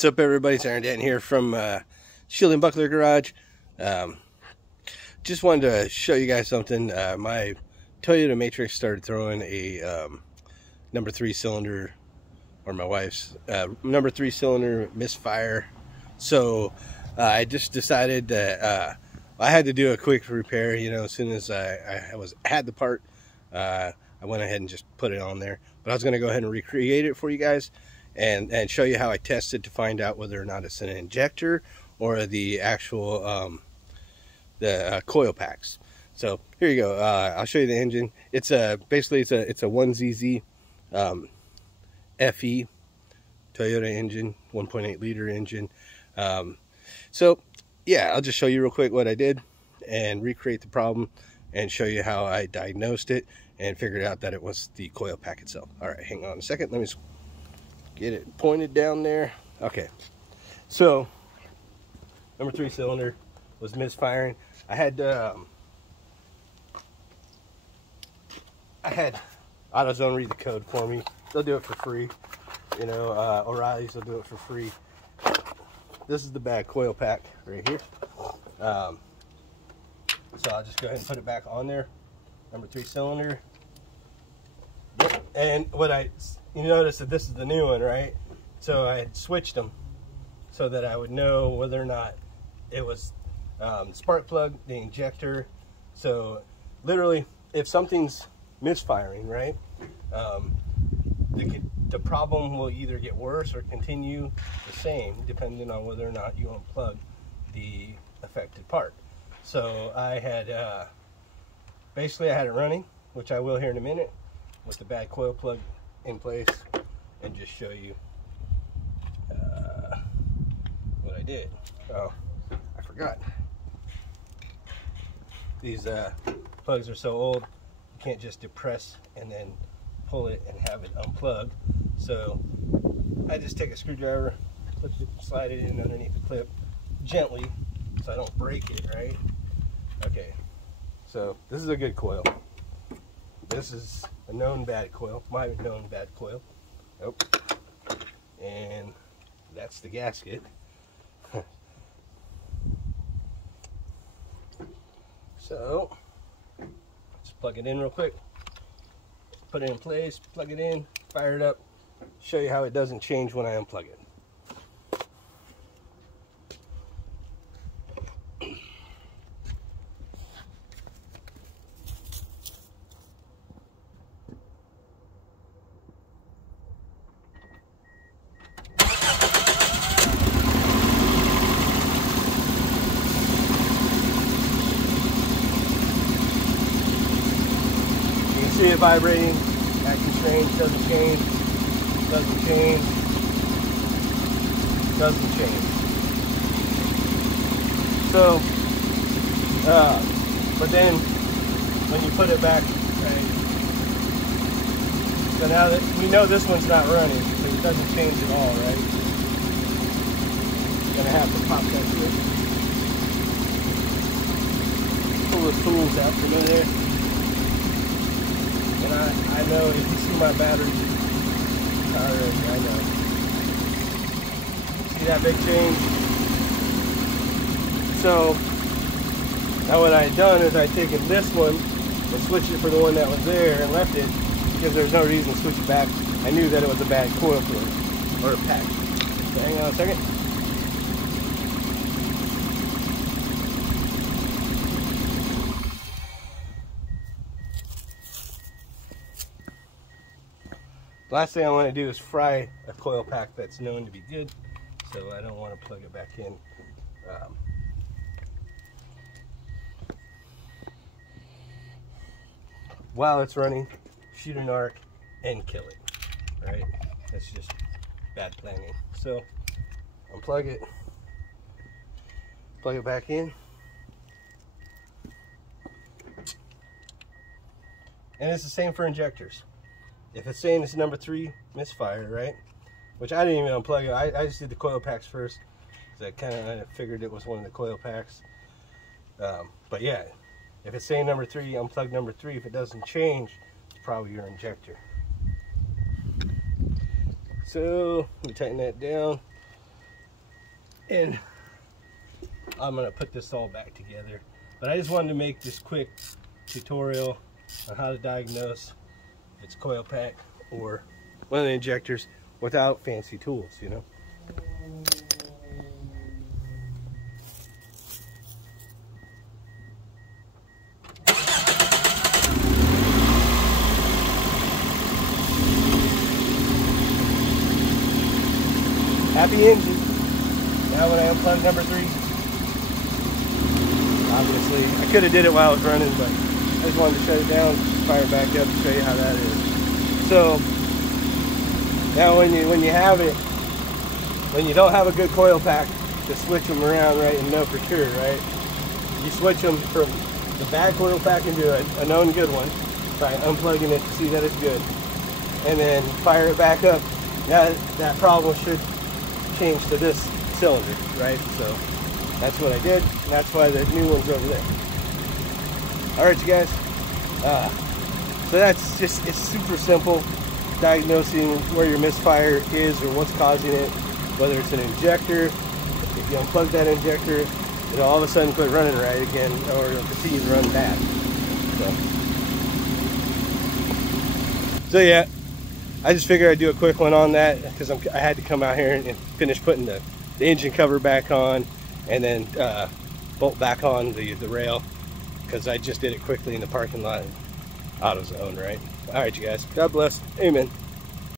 What's up, everybody? It's Aaron Dan here from Shield and Buckler Garage. Just wanted to show you guys something. My Toyota Matrix started throwing a number 3 cylinder, or my wife's number 3 cylinder misfire. So I just decided that I had to do a quick repair. You know, as soon as I had the part, I went ahead and just put it on there. But I was going to go ahead and recreate it for you guys and show you how I tested to find out whether or not it's an injector or the actual coil packs. So here you go. I'll show you the engine. It's basically it's a 1ZZ FE Toyota engine, 1.8 liter engine. So yeah, I'll just show you real quick what I did and recreate the problem and show you how I diagnosed it and figured out that it was the coil pack itself. All right, hang on a second. Let me get it pointed down there. Okay, so number 3 cylinder was misfiring. I had AutoZone read the code for me. They'll do it for free. You know, O'Reilly's will do it for free. This is the bad coil pack right here. So I'll just go ahead and put it back on there. Number 3 cylinder. Yep. And you notice that this is the new one, right? So I had switched them so that I would know whether or not it was spark plug, the injector. So literally, if something's misfiring, right, the problem will either get worse or continue the same, depending on whether or not you unplug the affected part. So I had basically I had it running, which I will here in a minute, with the bad coil plug in place, and just show you what I did. Oh, I forgot. These plugs are so old, you can't just depress and then pull it and have it unplugged. So I just take a screwdriver, slide it in underneath the clip gently so I don't break it, right? Okay, so this is a good coil. This is a known bad coil, my known bad coil. Oh, and that's the gasket. So just plug it in real quick, put it in place, plug it in, fire it up, show you how it doesn't change when I unplug it. See it vibrating, acting strange, doesn't change, doesn't change, doesn't change. So, but then when you put it back, right, so now that we know this one's not running, so it doesn't change at all, right? You're gonna have to pop that switch. Pull the tools out from in there. And I know if you see my battery already, I know. See that big change? So now what I had done is I had taken this one and switched it for the one that was there and left it because there was no reason to switch it back. I knew that it was a bad coil plug or a pack. So hang on a second. Last thing I want to do is fry a coil pack that's known to be good, so I don't want to plug it back in. While it's running, shoot an arc and kill it, right? That's just bad planning. So unplug it, plug it back in, and it's the same for injectors. If it's saying it's number 3 misfire, right? Which I didn't even unplug it. I just did the coil packs first, because I kind of figured it was one of the coil packs. But yeah, if it's saying number 3, unplug number 3. If it doesn't change, it's probably your injector. So let me tighten that down. And I'm gonna put this all back together. But I just wanted to make this quick tutorial on how to diagnose its coil pack or one of the injectors without fancy tools, you know. Happy engine. Now when I unplug number 3, obviously I could have did it while I was running, but I just wanted to shut it down, fire it back up, and show you how that is. So now when you have it, when you don't have a good coil pack to switch them around, right, and know for sure, right, you switch them from the bad coil pack into a known good one by unplugging it to see that it's good, and then fire it back up. Now that problem should change to this cylinder, right? So that's what I did, and that's why the new one's over there. All right, you guys. So that's just, it's super simple, diagnosing where your misfire is or what's causing it, whether it's an injector. If you unplug that injector, it'll all of a sudden quit running right again, or it'll continue to run bad. So yeah, I just figured I'd do a quick one on that because I had to come out here and finish putting the engine cover back on, and then bolt back on the rail, because I just did it quickly in the parking lot, AutoZone, right? All right, you guys. God bless. Amen.